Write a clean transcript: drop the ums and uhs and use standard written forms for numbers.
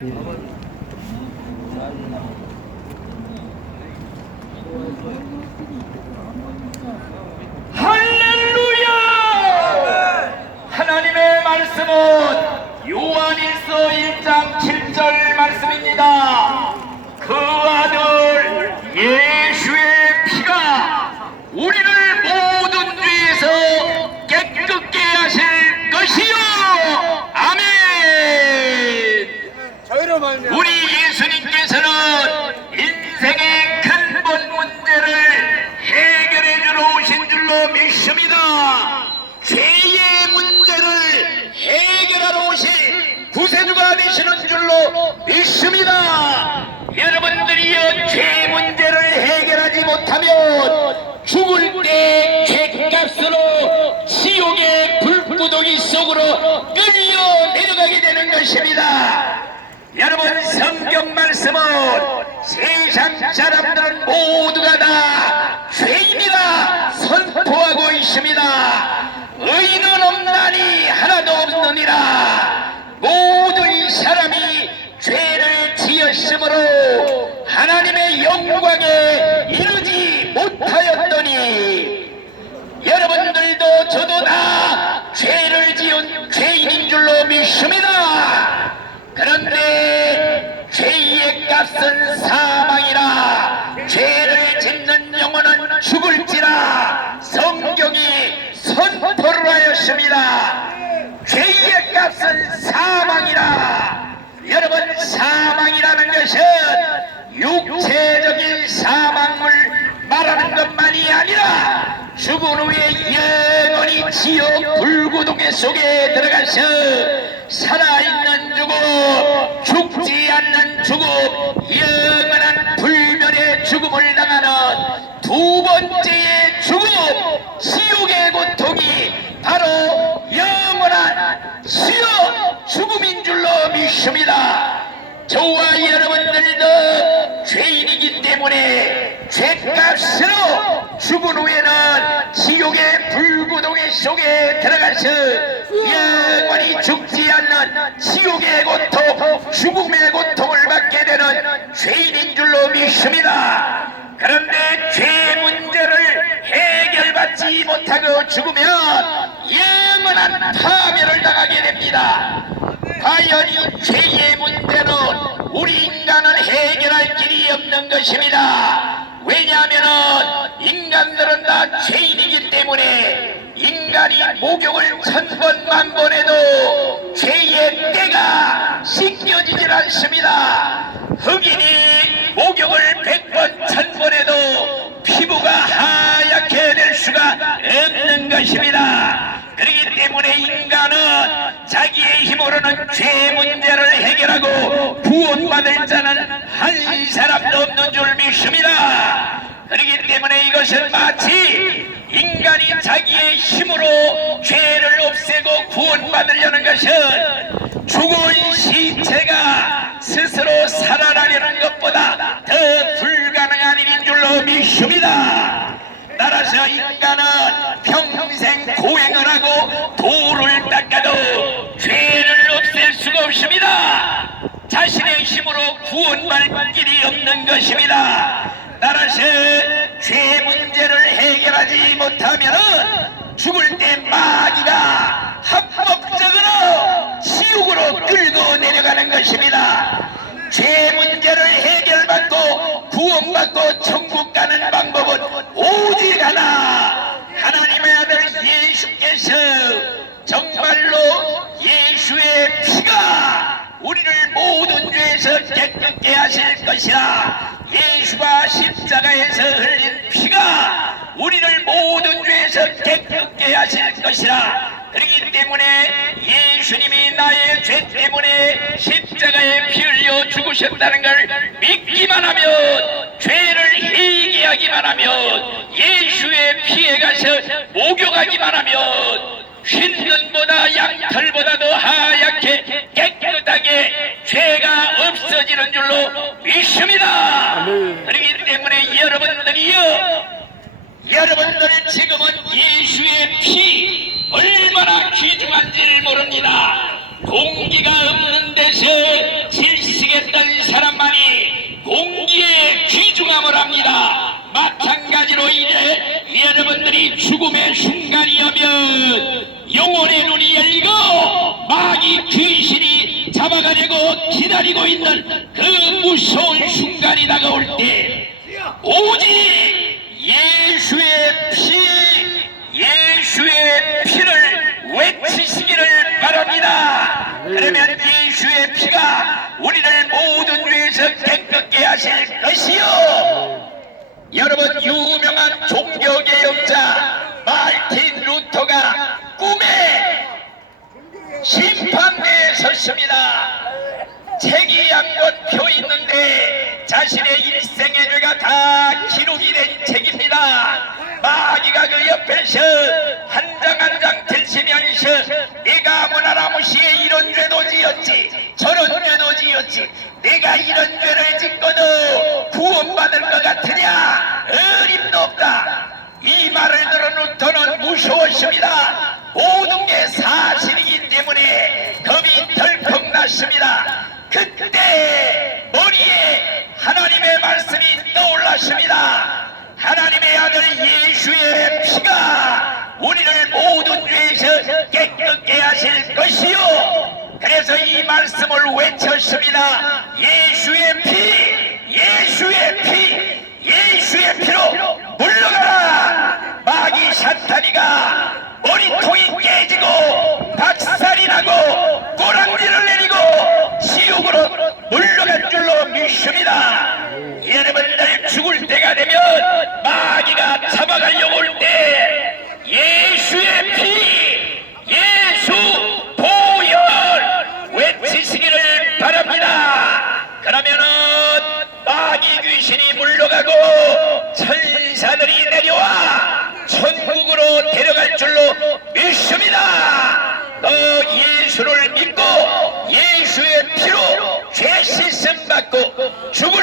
할렐루야! 하나님의 말씀은 요한일서 1장 7절 말씀입니다. 그 아들 예수의 피가 우리를 모든 죄에서 깨끗게 하실 것이요. 아멘. 우리 예수님께서는 인생의 근본 문제를 해결해 주러 오신 줄로 믿습니다. 죄의 문제를 해결하러 오신 구세주가 되시는 줄로 믿습니다. 여러분들이여, 죄 문제를 해결하지 못하면 죽을 때 죄값으로 지옥의 불구덩이 속으로 끌려 내려가게 되는 것입니다. 여러분, 성경 말씀은 세상 사람들은 모두가 다 죄인이라 선포하고 있습니다. 의인은 없나니 하나도 없느니라. 모든 사람이 죄를 지었으므로 하나님의 영광에 이르지 못하였더니, 여러분들도 저도 다 죄를 지은 죄인인 줄로 믿습니다. 그런데 죄의 값은 사망이라, 죄를 짓는 영혼은 죽을지라 성경이 선포를 하였습니다. 죄의 값은 사망이라. 여러분, 사망이라는 것은 육체적인 사망을 말하는 것만이 아니라 죽은 후에 영원히 지옥 불구덩이 속에 들어가서 살아있는 죽음, 죽지 않는 죽음, 영원한 불멸의 죽음을 당하는 두 번째의 죽음, 지옥의 고통이 바로 영원한 수요 죽음인 줄로 믿습니다. 저와 여러분들도 죄인이기 때문에 죄값으로 죽은 후에는 지옥의 불구덩이 속에 들어가서 영원히 죽지 않는 지옥의 고통, 죽음의 고통을 받게 되는 죄인인 줄로 믿습니다. 그런데 죄 문제를 해결받지 못하고 죽으면 영원한 파멸을 당하게 됩니다. 과연 이 죄의 문제는 우리 인간은 해결할 길이 없는 것입니다. 왜냐하면 인간들은 다 죄인이기 때문에 인간이 목욕을 1000번 만번 해도 죄의 때가 씻겨지질 않습니다. 흑인이 목욕을 100번 1000번 해도 피부가 하얗게 될 수가 없는 것입니다. 그렇기 때문에 인간은 자기의 힘으로는 죄 문제를 해결하고 구원받을 자는 한 사람도 없는 줄 믿습니다. 그렇기 때문에 이것은 마치 인간이 자기의 힘으로 죄를 없애고 구원받으려는 것은 죽은 시체가 스스로 살아나려는 것보다 더 불가능한 일인 줄로 믿습니다. 따라서 인간은 평생 고행을 하고 돌을 닦아도 죄를 없앨 수가 없습니다. 자신의 힘으로 구원받을 길이 없는 것입니다. 따라서 죄 문제를 해결하지 못하면 죽을 때 마귀가 합법적으로 지옥으로 끌고 내려가는 것입니다. 죄 문제를 해결받고 구원받고 천국 가는 방법은 오직 하나, 하나님의 아들 예수께서 정말로 예수의 피가 우리를 모든 죄에서 깨끗게 하실 것이라. 예수가 십자가에서 흘린 피가 우리를 모든 죄에서 깨끗게 하실 것이라. 그렇기 때문에 예수님이 나의 죄 때문에 십자가에 피 흘려 죽으셨다는 걸 믿기만 하면, 죄를 회개하기만 하면, 예수의 피에 가서 목욕하기만 하면 흰눈보다 양털보다도 하얗게 깨끗하게 죄가 없어지는 줄로 믿습니다. 그렇기 때문에 여러분들 지금은 예수의 피 얼마나 귀중한지를 모릅니다. 공기가 없는 데서 질서 여러분들이 죽음의 순간이 오면 영혼의 눈이 열리고 마귀 귀신이 잡아가려고 기다리고 있는 그 무서운 순간이 다가올 때 오직 예수의 피를 외치시기를 바랍니다. 그러면 예수의 피가 우리를 모든 죄에서 깨끗게 하실 것이요, 여러분 유명한 종교개혁자 마르틴 루터가 꿈에 심판대에 섰습니다. 책이 한 권 펴 있는데 자신의 일생의 죄가 다 기록이 된 책입니다. 마귀가 그 옆에서 한 장 한 장 들시면서 내가 무나라무시에 이런 죄도 지었지 저런 죄도 지었지 내가 이런 죄를 짓고도 구원받을 것 같으냐, 어림도 없다. 이 말을 들은 루터는 무서웠습니다. 모든 게 사실이기 때문에 겁이 덜컥 났습니다. 그때 머리에 하나님의 말씀이 떠올랐습니다. 하나님의 아들 예수의 피가 우리를 모든 죄에서 깨끗게 하실 것이요, 그래서 이 말씀을 외쳤습니다. 예수의 피로 물러가라. 마귀 사탄이가 머리통이 깨지고 박살이 나고 꼬랑지를 내리고 지옥으로 물러갈 줄로 믿습니다. 여러분들 죽을 때가 되면 마귀가 잡아가려고 올 때 예수의 피, 예수 보혈 외치시기를 바랍니다. 그러면은 마귀 귀신이 물러가고 천사들이 내려와 천국으로 데려갈 줄로 믿습니다. 또 예수를 믿고 예수의 피로 죄 씻음 받고 죽음